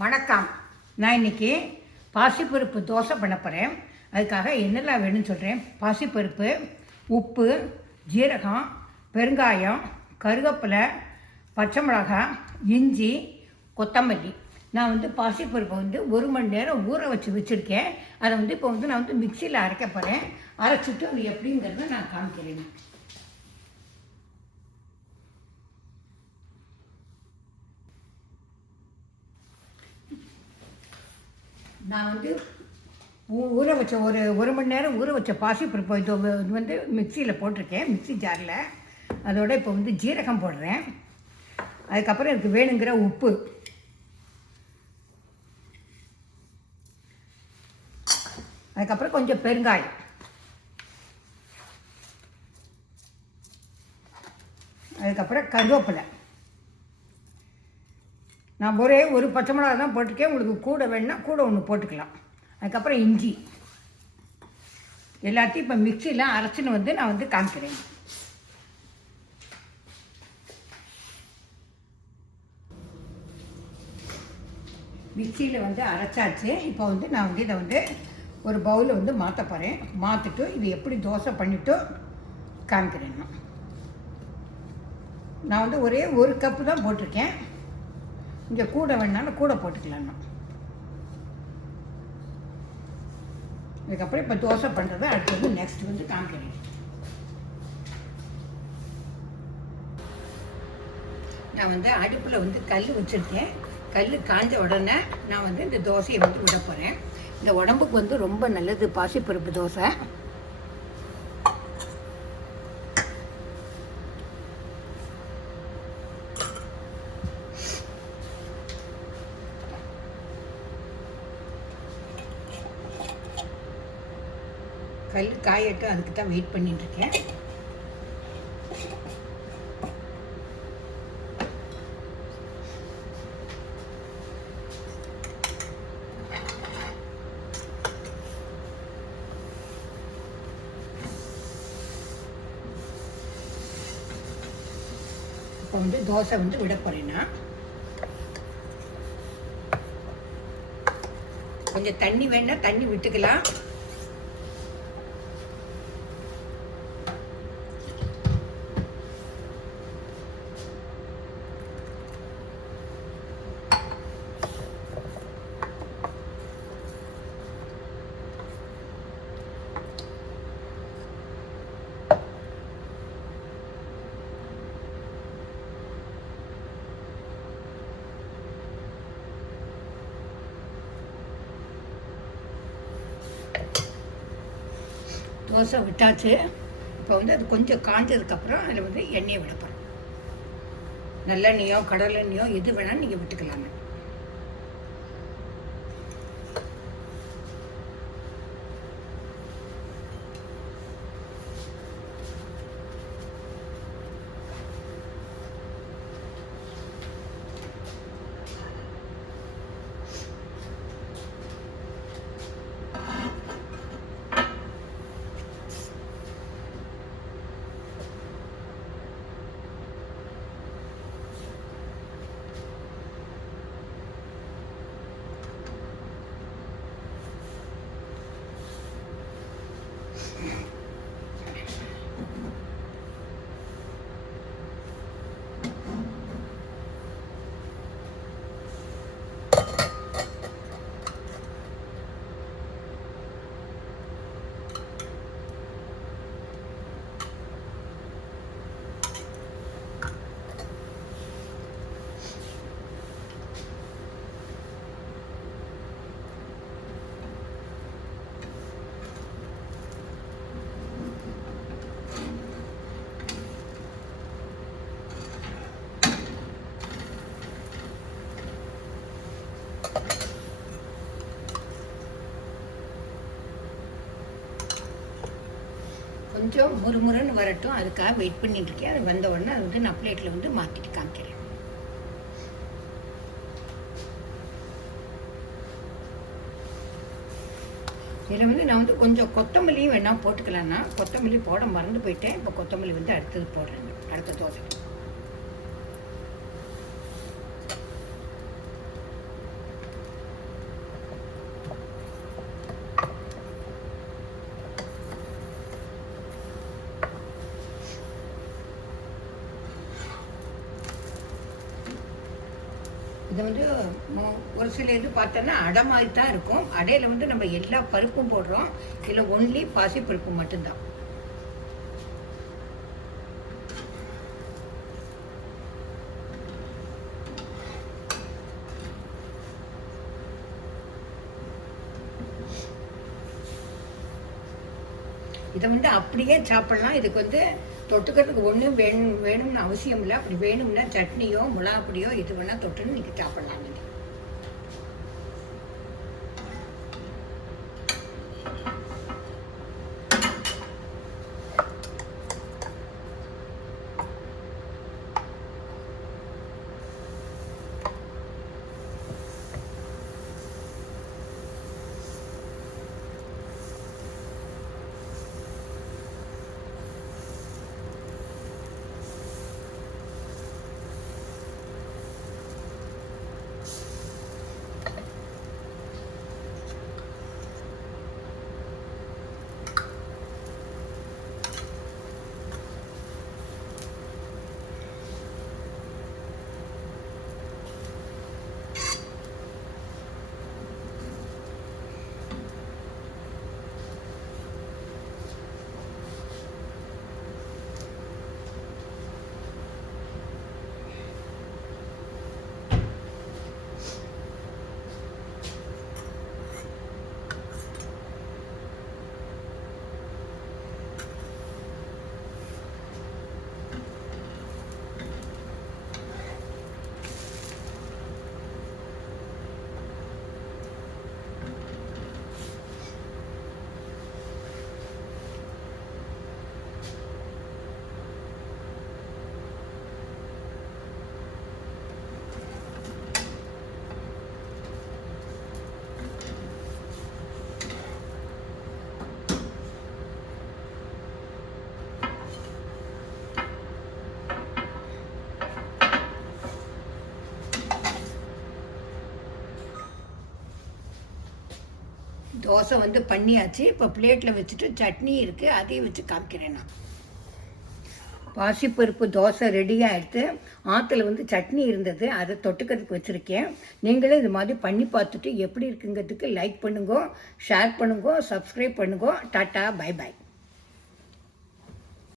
வணக்கம். நான் இன்றைக்கி பாசிப்பருப்பு தோசை பண்ண போகிறேன். அதுக்காக என்னெல்லாம் வேணும்னு சொல்கிறேன். பாசிப்பருப்பு, உப்பு, ஜீரகம், பெருங்காயம், கருவேப்பிலை, பச்சை மிளகாய், இஞ்சி, கொத்தமல்லி. நான் பாசிப்பருப்பை 1 மணி நேரம் ஊற வச்சுருக்கேன். அதை இப்போ நான் மிக்சியில் அரைக்க போகிறேன். அரைச்சிட்டு அது எப்படிங்கிறத நான் காமிக்கிறேன். நான் ஊற வச்ச ஒரு மணி நேரம் ஊற வச்ச பாசிப்பருப்பு இது மிக்சியில் போட்டிருக்கேன், மிக்சி ஜாரில். அதோட இப்போ ஜீரகம் போடுறேன். அதுக்கப்புறம் எனக்கு வேணுங்கிற உப்பு, அதுக்கப்புறம் கொஞ்சம் பெருங்காயம், அதுக்கப்புறம் கருவேப்பிலை. நான் ஒரே ஒரு பச்சை மிளகா தான் போட்டிருக்கேன். உங்களுக்கு கூட வேணுன்னா கூட ஒன்று போட்டுக்கலாம். அதுக்கப்புறம் இஞ்சி எல்லாத்தையும் இப்போ மிக்சியில் அரைச்சின்னு நான் காமிக்கிறேன். மிக்சியில் அரைச்சாச்சு. இப்போ நான் இதை ஒரு பவுலில் மாற்ற போகிறேன். மாற்றிட்டு இது எப்படி தோசை பண்ணிவிட்டு காமிக்கிறேன். நான் ஒரே ஒரு கப்பு தான் போட்டிருக்கேன். இங்கே கூட வேணாலும் கூட போட்டுக்கலாம்ண்ணா. இதுக்கப்புறம் இப்போ தோசை பண்ணுறது அடுத்தது நெக்ஸ்ட் காமிக்கிறேன். நான் அடுப்பில் கல் வச்சுருக்கேன். கல் காஞ்ச உடனே நான் இந்த தோசையை விட போகிறேன். இந்த உடம்புக்கு ரொம்ப நல்லது பாசிப்பருப்பு தோசை. கல் காயட்டும், அதுக்கு தான் வெயிட் பண்ணிட்டுருக்கேன். இப்போ தோசை விட போகிறேன்னா கொஞ்சம் தண்ணி வேணா தண்ணி விட்டுக்கலாம். தோசை விட்டாச்சு. இப்போ அது கொஞ்சம் காஞ்சதுக்கப்புறம் அதில் எண்ணெயை விட போகிறோம். நல்லெண்ணெயோ கடலெண்ணெயோ எது வேணாலும் நீங்கள் விட்டுக்கலாங்க. கொஞ்சம் முறுமுறுன்னு வரட்டும், அதுக்காக வெயிட் பண்ணிட்டுருக்கேன். அது வந்த உடனே அது நான் பிளேட்டில் மாற்றிட்டு காமிக்கிறேன். இதில் நான் கொஞ்சம் கொத்தமல்லியும் வேணால் போட்டுக்கலான்னா, கொத்தமல்லி போட மறந்து போயிட்டேன். இப்போ கொத்தமல்லி அடுத்தது போடுறேங்க, அடுத்த தோசை. வந்து ஒரு சில இது பார்த்தோன்னா அடை மாதிரி தான் இருக்கும். அடையில் வந்து நம்ம எல்லா பருப்பும் போடுறோம். இதில் ஒன்லி பாசிப்பருப்பு மட்டும்தான். இதை வந்து அப்படியே சாப்பிட்லாம். இதுக்கு வந்து தொட்டுக்கிறதுக்கு ஒன்றும் வேணும்னு அவசியம் இல்லை. அப்படி வேணும்னா சட்னியோ மிளகாப்பொடியோ இது வேணால் தொட்டுன்னு நீங்கள் சாப்பிட்லாம். நீங்கள் தோசை வந்து பண்ணியாச்சு. இப்போ பிளேட்டில் வச்சுட்டு சட்னி இருக்குது, அதையும் வச்சு காமிக்கிறேன். நான் பாசிப்பருப்பு தோசை ரெடியாக எடுத்து ஆற்றுல வந்து சட்னி இருந்தது, அதை தொட்டுக்கிறதுக்கு வச்சுருக்கேன். நீங்களும் இது மாதிரி பண்ணி பார்த்துட்டு எப்படி இருக்குங்கிறதுக்கு லைக் பண்ணுங்க, ஷேர் பண்ணுங்க, சப்ஸ்கிரைப் பண்ணுங்க. Tata, bye bye.